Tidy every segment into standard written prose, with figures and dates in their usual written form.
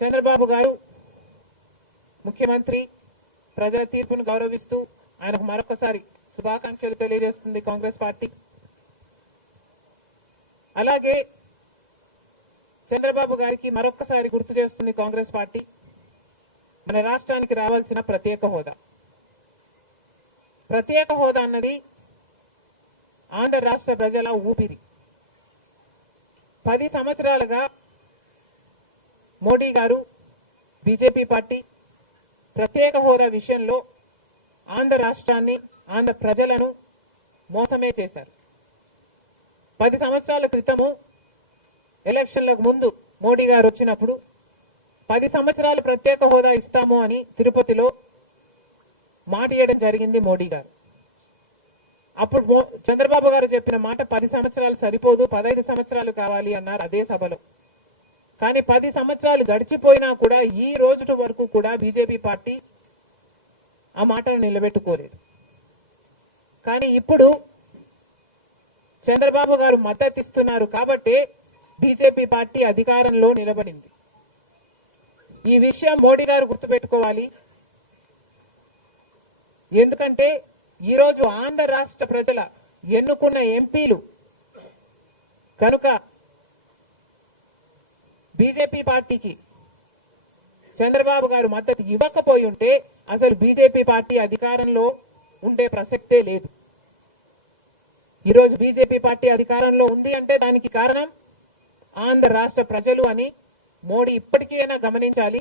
చంద్రబాబు గారు ముఖ్యమంత్రి ప్రజల తీర్పును గౌరవిస్తూ ఆయనకు మరొకసారి శుభాకాంక్షలు తెలియజేస్తుంది కాంగ్రెస్ పార్టీ. అలాగే చంద్రబాబు గారికి మరొకసారి గుర్తు చేస్తుంది కాంగ్రెస్ పార్టీ మన రాష్ట్రానికి రావాల్సిన ప్రత్యేక హోదా. ప్రత్యేక హోదా అన్నది ఆంధ్ర రాష్ట్ర ప్రజల ఊపిరి. 10 సంవత్సరాలుగా మోడీ గారు బీజేపీ పార్టీ ప్రత్యేక హోదా విషయంలో ఆంధ్ర రాష్ట్రాన్ని ఆంధ్ర ప్రజలను మోసమే చేశారు. 10 సంవత్సరాల క్రితము ఎలక్షన్లకు ముందు మోడీ గారు వచ్చినప్పుడు 10 సంవత్సరాలు ప్రత్యేక హోదా ఇస్తాము అని తిరుపతిలో మాట ఇవ్వడం జరిగింది మోడీ గారు. అప్పుడు చంద్రబాబు గారు చెప్పిన మాట 10 సంవత్సరాలు సరిపోదు, 15 సంవత్సరాలు కావాలి అన్నారు అదే సభలో. కానీ 10 సంవత్సరాలు గడిచిపోయినా కూడా ఈ రోజు వరకు కూడా బీజేపీ పార్టీ ఆ మాటను నిలబెట్టుకోలేదు. కానీ ఇప్పుడు చంద్రబాబు గారు మద్దతు ఇస్తున్నారు కాబట్టి బీజేపీ పార్టీ అధికారంలో నిలబడింది. ఈ విషయం మోడీ గారు గుర్తుపెట్టుకోవాలి. ఎందుకంటే ఈరోజు ఆంధ్ర రాష్ట్ర ప్రజల ఎన్నుకున్న ఎంపీలు కనుక బీజేపీ పార్టీకి చంద్రబాబు గారు మద్దతు ఇవ్వకపోయి ఉంటే అసలు బీజేపీ పార్టీ అధికారంలో ఉండే ప్రసక్తే లేదు. ఈరోజు బీజేపీ పార్టీ అధికారంలో ఉంది అంటే దానికి కారణం ఆంధ్ర రాష్ట్ర ప్రజలు అని మోడీ ఇప్పటికైనా గమనించాలి.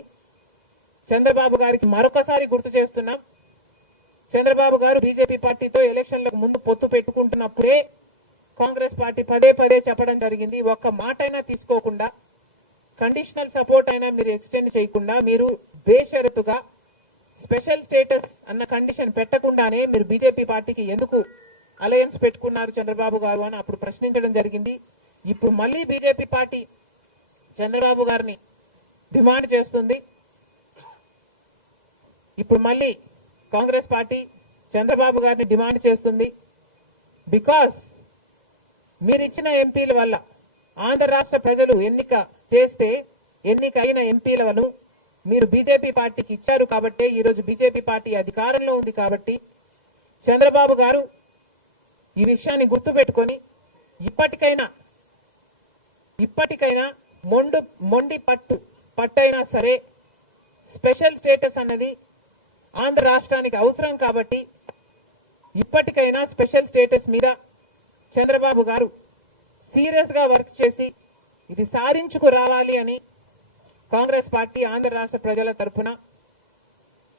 చంద్రబాబు గారికి మరొకసారి గుర్తు చేస్తున్నాం. చంద్రబాబు గారు బీజేపీ పార్టీతో ఎలక్షన్లకు ముందు పొత్తు పెట్టుకుంటున్నప్పుడే కాంగ్రెస్ పార్టీ పదే పదే చెప్పడం జరిగింది. ఒక్క మాట అయినా తీసుకోకుండా, కండిషనల్ సపోర్ట్ అయినా మీరు ఎక్స్టెండ్ చేయకుండా, మీరు బేషరతుగా స్పెషల్ స్టేటస్ అన్న కండిషన్ పెట్టకుండానే మీరు బీజేపీ పార్టీకి ఎందుకు అలయన్స్ పెట్టుకున్నారు చంద్రబాబు గారు అని అప్పుడు ప్రశ్నించడం జరిగింది. ఇప్పుడు మళ్ళీ బీజేపీ పార్టీ చంద్రబాబు గారిని డిమాండ్ చేస్తుంది. ఇప్పుడు మళ్ళీ కాంగ్రెస్ పార్టీ చంద్రబాబు గారిని డిమాండ్ చేస్తుంది. బికాస్ మీరు ఇచ్చిన ఎంపీల వల్ల ఆంధ్ర రాష్ట్ర ప్రజలు ఎన్నికైన ఎంపీలను మీరు బీజేపీ పార్టీకి ఇచ్చారు కాబట్టి ఈరోజు బీజేపీ పార్టీ అధికారంలో ఉంది కాబట్టి చంద్రబాబు గారు ఈ విషయాన్ని గుర్తుపెట్టుకొని ఇప్పటికైనా మొండి పట్టైనా సరే స్పెషల్ స్టేటస్ అన్నది ఆంధ్ర రాష్ట్రానికి అవసరం కాబట్టి ఇప్పటికైనా స్పెషల్ స్టేటస్ మీద చంద్రబాబు గారు సీరియస్ గా వర్క్ చేసి ఇది సాధించుకు రావాలి అని కాంగ్రెస్ పార్టీ ఆంధ్ర రాష్ట్ర ప్రజల తరఫున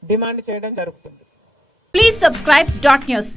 డిమాండ్ చేయడం జరుగుతుంది. Please subscribe .news.